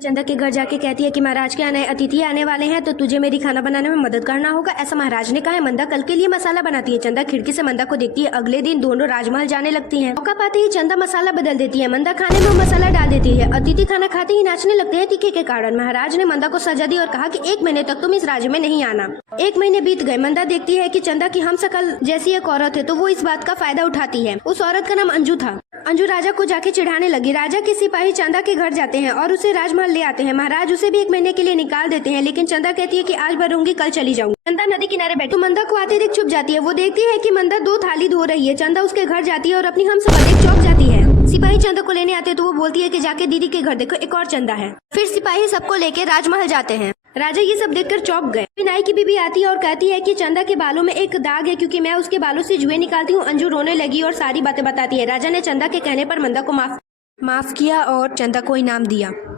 चंदा के घर जाके कहती है कि महाराज के नए अतिथि आने वाले हैं तो तुझे मेरी खाना बनाने में मदद करना होगा, ऐसा महाराज ने कहा है। मंदा कल के लिए मसाला बनाती है। चंदा खिड़की से मंदा को देखती है। अगले दिन दोनों राजमहल जाने लगती हैं। मौका पाते ही चंदा मसाला बदल देती है। मंदा खाने में मसाला डाल देती है। अतिथि खाना खाते ही नाचने लगते हैं तीखे के कारण। महाराज ने मंदा को सजा दी और कहा कि 1 महीने तक तुम इस राज्य में नहीं आना। 1 महीने बीत गए। मंदा देखती है कि चंदा की हमशक्ल जैसी एक औरत है तो वो इस बात का फायदा उठाती है। उस औरत का नाम अंजू था। अंजू राजा को जाके चिढ़ाने लगी। राजा के सिपाही चंदा के घर जाते हैं और उसे राजमहल ले आते हैं। महाराज उसे भी 1 महीने के लिए निकाल देते हैं, लेकिन चंदा कहती है कि आज भरूंगी कल चली जाऊंगी। चंदा नदी किनारे बैठी तो मंदा को आते देख छुप जाती है। वो देखती है कि मंदा 2 थाली धो रही है। चंदा उसके घर जाती है और अपनी हमसफर देख चौंक जाती है। सिपाही चंदा को लेने आते तो वो बोलती है कि जाके दीदी के घर देखो, एक और चंदा है। फिर सिपाही सबको लेके राजमहल जाते हैं। राजा ये सब देखकर चौंक गए। नाई की बीबी आती है और कहती है कि चंदा के बालों में एक दाग है क्योंकि मैं उसके बालों से जुएं निकालती हूँ। अंजू रोने लगी और सारी बातें बताती है। राजा ने चंदा के कहने पर मंदा को माफ किया और चंदा को इनाम दिया।